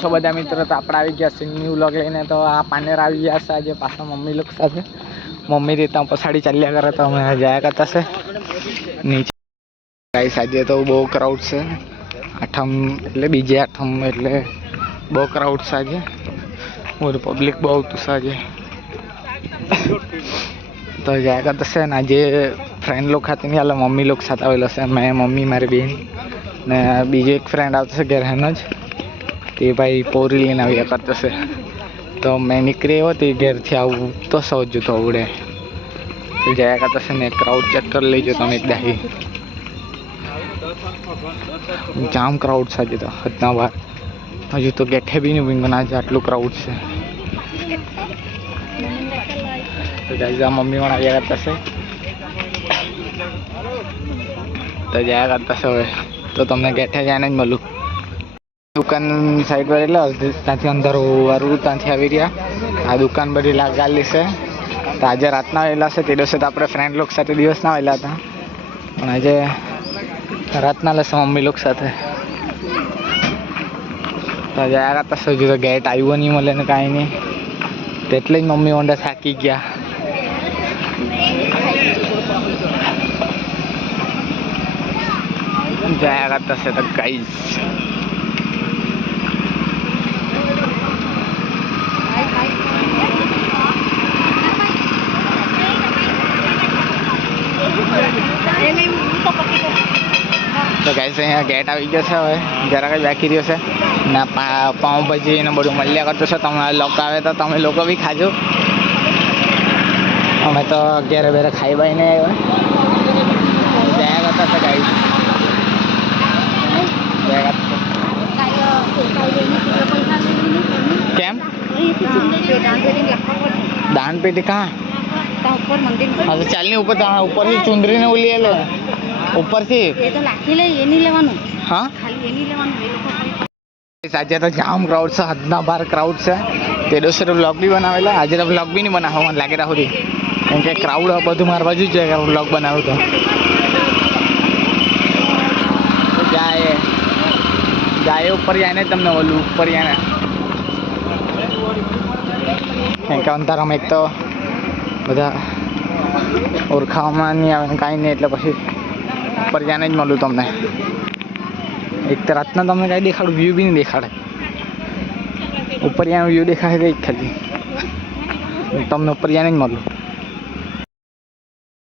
છો બધા મિત્રો, તો આપણે આવી ગયા છે ન્યૂ વ્લોગ લઈને. તો આ પાનેર આવી ગયા છે આજે પાછા મમ્મી લોકો સાથે. મમ્મી રીતના પછાડી ચાલ્યા કરે તો અમે જયા કરતા છે નીચે. ગાઈસ આજે તો બહુ ક્રાઉડ છે. આઠમ એટલે બીજે આઠમ એટલે બહુ ક્રાઉડ છે આજે. બધું પબ્લિક બહુ આવતું છે આજે. તો જયા કરતા છે ને આજે ફ્રેન્ડ લોકો ખાતે નહીં આવેલા, મમ્મી લોકો સાથે આવેલો છે. મેં, મમ્મી, મારી બેન ને બીજો એક ફ્રેન્ડ આવતો છે ઘેર હેનો જ. તે ભાઈ પોરી લઈને આવ્યા કરતો છે. તો મેં નીકળી આવ્યો તે ઘેરથી આવું તો સૌ તો આવડે તો જયા કરતા છે ને ક્રાઉડ ચેક કરી લેજો તમે એક દાહી. જામ ક્રાઉડ છે આજે તો હદના બહાર. હજુ તો ગેઠે બી નહીં વિંગન આજે આટલું ક્રાઉડ છે. તો ગાઈસ આ મમ્મી પણ આવ્યા કરતા છે. તો જયા કરતા છે હવે તો તમને ગેઠે જઈને જ મળું. દુકાન સાઈડ પર એટલે ત્યાંથી અંદર વારું ત્યાંથી આવી રહ્યા. આ દુકાન બધી લાગાલી છે. તો આજે રાતના આવેલા છે. તે દિવસે તો આપણે ફ્રેન્ડ લોકો સાથે દિવસના આવેલા હતા, પણ આજે રાતના લેશે મમ્મી લોકો સાથે. તો જયા કરતા છે. હજુ તો ગેટ આવ્યો નહીં મળે ને કાંઈ નહીં, તેટલે જ મમ્મી ઓંડા થાકી ગયા. જયા કરતા છે તો ગાઈસ તો ગાઈસ અહીંયા ગેટ આવી ગયો છે. હવે જરાક જ બાકી રહ્યો છે ને પાઉંભાજી ને બધું મળ્યા કરતું છે. તમે લોકો આવે તો તમે લોકો બી ખાજો. અમે તો ઘેરે બેરે ખાઈ બાઈને આવ્યા. જયા કરતા છે ગાઈસ. કેમ દાન પેટી કहाँ? हाँ तो चलनी ऊपर ऊपर से चुंदरी ने उली ले ऊपर से ये तो लाठी ले ये नहीं लेवानो. हाँ खाली ये नहीं लेवानो. આજે તો જામ ક્રાઉડ છે, હદના બાર ક્રાઉડ છે. તે દિવસે તો વ્લોગ બી બનાવેલા, આજે તો વ્લોગ બી નહીં બનાવો મને લાગે રાહુલ, કેમ કે ક્રાઉડ બધું મારા બાજુ જ જાય વ્લોગ બનાવું તો. જાય ઉપર જાય ને તમને ઓલું ઉપર જાય ને, કેમ કે અંધારામાં એક તો બધા ઓળખાવામાં નહીં આવે કાંઈ નહીં, એટલે પછી ઉપર જઈને જ મળું તમને. એક તો રાતના તમને કાંઈ દેખાડું, વ્યૂ બી નહીં દેખાડે. ઉપર જઈને વ્યૂ દેખાડે એક ખાલી તમને ઉપર જઈને જ મળું.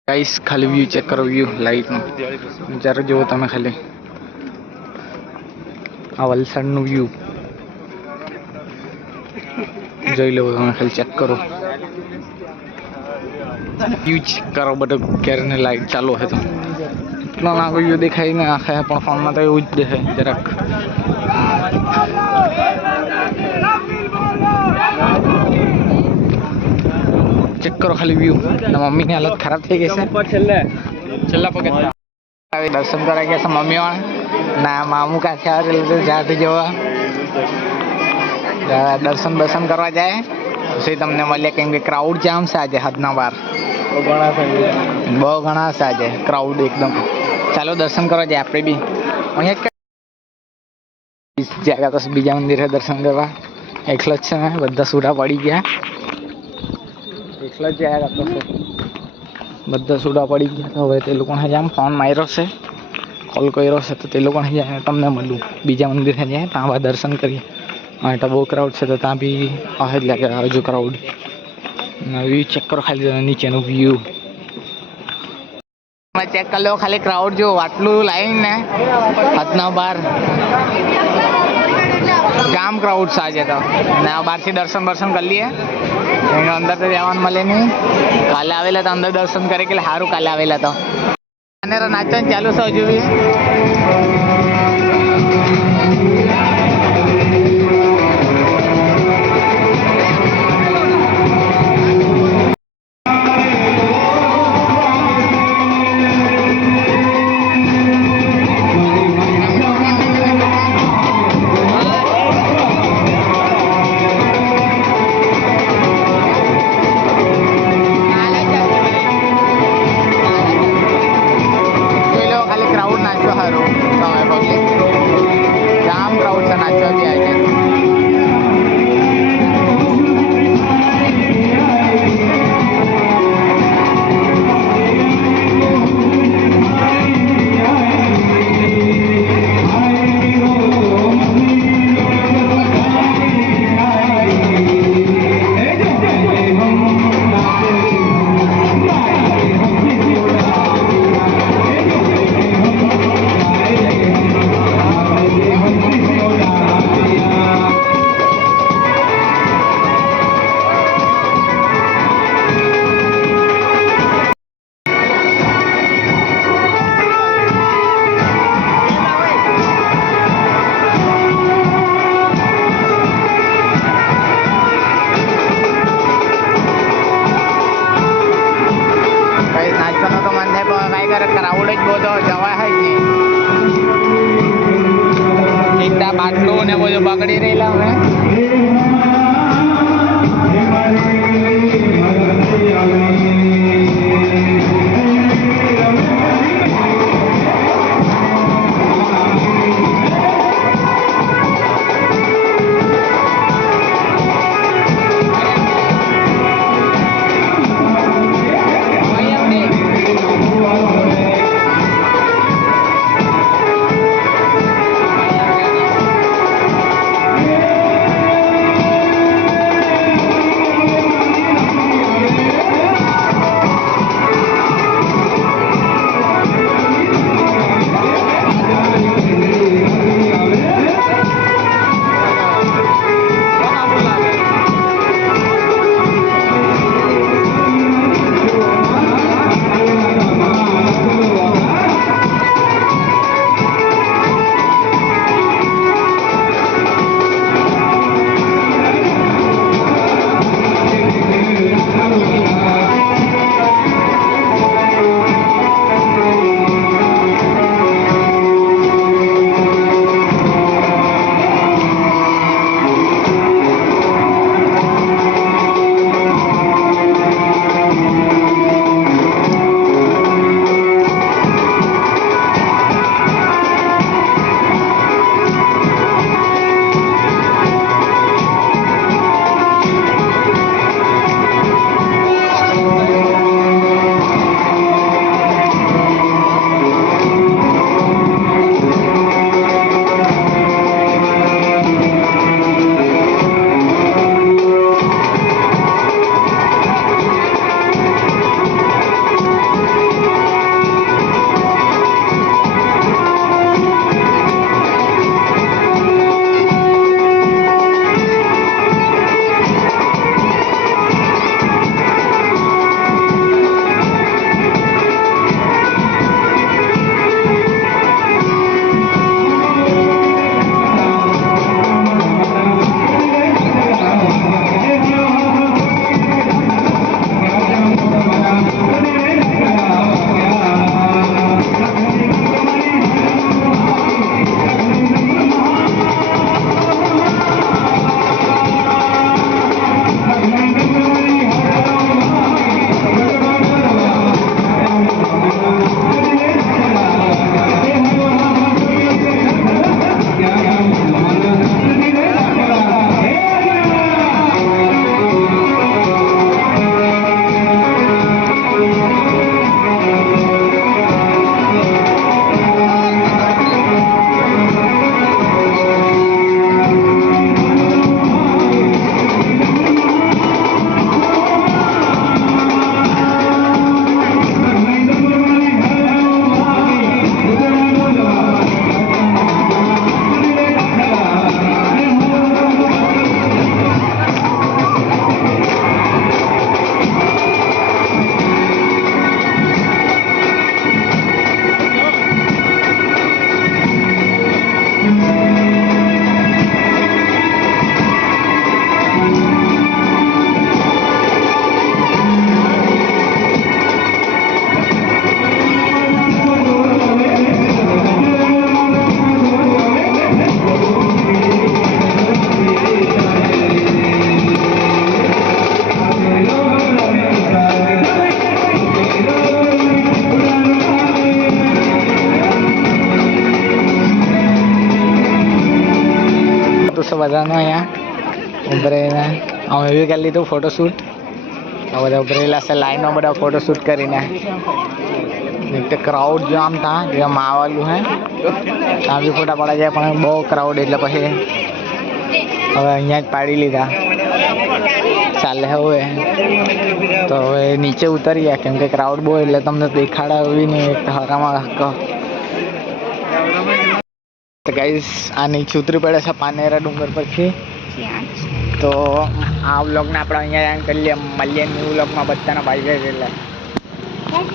ગાઈસ ખાલી વ્યૂ ચેક કરો, વ્યૂ લાઈટનું જ્યારે જુઓ તમે ખાલી. આ વલસાડનું વ્યૂ જોઈ લો તમે, ખાલી ચેક કરો વ્યૂ ચેક કરો. બધું ક્યારે લાઈટ ચાલુ હશે તો એટલો નાનો વ્યૂ દેખાય ને આખા, પણ ફોનમાં તો એવું જ દેખાય જરાક. ચેક કરો ખાલી વ્યૂ. મમ્મીની હાલત ખરાબ થઈ ગઈ છે. છેલ્લા પગે દર્શન કરાવી ગયા છે મમ્મી વાળા ના મામું કાંથી આવે એટલે જ્યાંથી જોવા દર્શન બર્શન કરવા જાય પછી તમને મળીએ. કેમ કે ક્રાઉડ જામ છે આજે હદના બાર, બહુ ઘણા છે આજે ક્રાઉડ એકદમ. ચાલો દર્શન કરવા જાય આપણે બી. અહીંયા જગ્યા તો બીજા મંદિરે દર્શન કરવા એકલો જ છે ને, બધા સુડા પડી ગયા. એકલો જ જયા કરતો છે, બધા સુડા પડી ગયા. તો હવે તે લોકોને જામ ફોન માર્યો છે, કોલ કર્યો છે, તો તે લોકોને જાય તમને મળું. બીજા મંદિરે જાય ત્યાં બા દર્શન કરીએ. હા તો બહુ ક્રાઉડ છે, તો ત્યાં બી આવે જ લાગે હજુ ક્રાઉડ. વ્યૂ ચેક કરો ખાલી નીચેનું વ્યૂ ચેક કરી લો ખાલી. ક્રાઉડ જો આટલું લાઈન ને હાથના બહાર જામ ક્રાઉડ છે આજે તો. ને બહારથી દર્શન બર્શન કરી લઈએ, અંદર તો જવાનું મળે નહીં. કાલે આવેલા તો અંદર દર્શન કરે કે સારું, કાલે આવેલા તો નાચવાનું ચાલુ છે હજુ બી. ક્રાઉડ નાચવા સારું, જામ ક્રાઉડ છે નાચવા બી આજે. ને બધું પકડી રહેલા અમે. બધાનો અહીંયા ઉભરેલા અમે એવી કરી લીધું ફોટોશૂટ. આ બધા ઉભરેલા છે લાઈનમાં બધા ફોટોશૂટ કરીને. એક તો ક્રાઉડ જામ था જે માવાલું હે ત્યાં બી ફોટા પડા જાય પણ બહુ ક્રાઉડ એટલે પછી હવે અહીંયા જ પાડી લીધા. ચાલે હવે તો હવે નીચે ઉતરી ગયા કેમ કે ક્રાઉડ બહુ એટલે તમને દેખાડા એવી નહીં એક હરામાં ગાઈસ આ નીચે ઉતરી પડે છે પાનેરા ડુંગર પરથી. તો આ વ્લોગને આપણે અહીંયા કરી લઈએ. મળીએ ન્યૂ વ્લોગમાં બધાના બાય બાય.